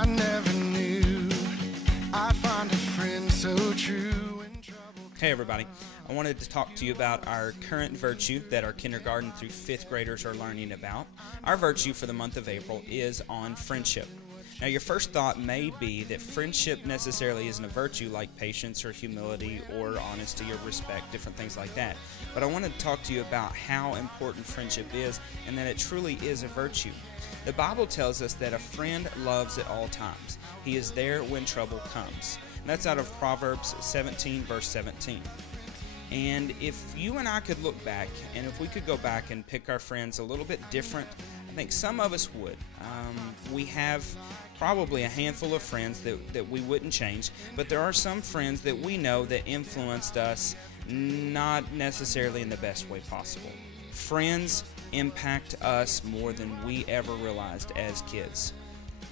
I never knew I'd find a friend so true in trouble. Hey everybody, I wanted to talk to you about our current virtue that our kindergarten through 5th graders are learning about. Our virtue for the month of April is on friendship. Now your first thought may be that friendship necessarily isn't a virtue like patience or humility or honesty or respect, different things like that. But I want to talk to you about how important friendship is and that it truly is a virtue. The Bible tells us that a friend loves at all times. He is there when trouble comes. And that's out of Proverbs 17, verse 17. And if you and I could look back, and if we could go back and pick our friends a little bit different, I think some of us would. We have probably a handful of friends that we wouldn't change, but there are some friends that we know that influenced us not necessarily in the best way possible. Friends impact us more than we ever realized as kids.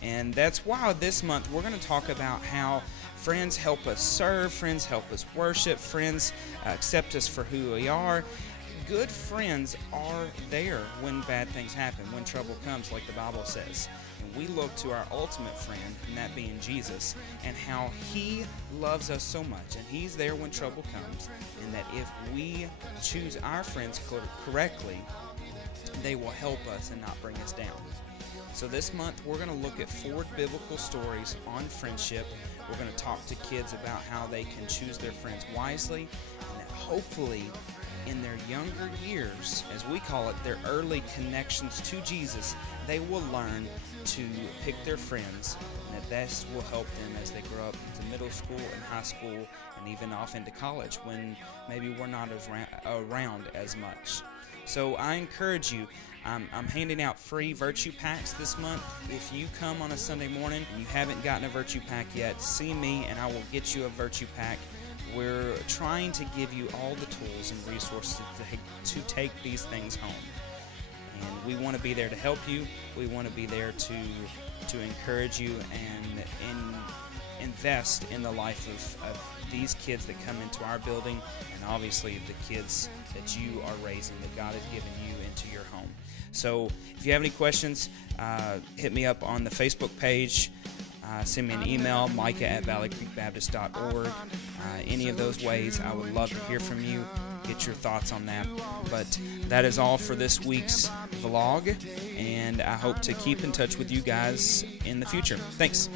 And that's why this month we're going to talk about how friends help us serve, friends help us worship, friends accept us for who we are. Good friends are there when bad things happen, when trouble comes, like the Bible says. And we look to our ultimate friend, and that being Jesus, and how He loves us so much, and He's there when trouble comes, and that if we choose our friends correctly, they will help us and not bring us down. So this month we're going to look at 4 biblical stories on friendship. We're going to talk to kids about how they can choose their friends wisely, and that hopefully in their younger years, as we call it, their early connections to Jesus, they will learn to pick their friends, and that this will help them as they grow up into middle school and high school and even off into college when maybe we're not around as much. So I encourage you, I'm handing out free virtue packs this month. If you come on a Sunday morning and you haven't gotten a virtue pack yet, see me and I will get you a virtue pack. We're trying to give you all the tools and resources to take these things home. And we want to be there to help you. We want to be there to encourage you and invest in the life of these kids that come into our building, and obviously the kids that you are raising, that God has given you into your home. So if you have any questions, hit me up on the Facebook page. Send me an email, micah@valleycreekbaptist.org. Any of those ways, I would love to hear from you, get your thoughts on that. But that is all for this week's vlog, and I hope to keep in touch with you guys in the future. Thanks.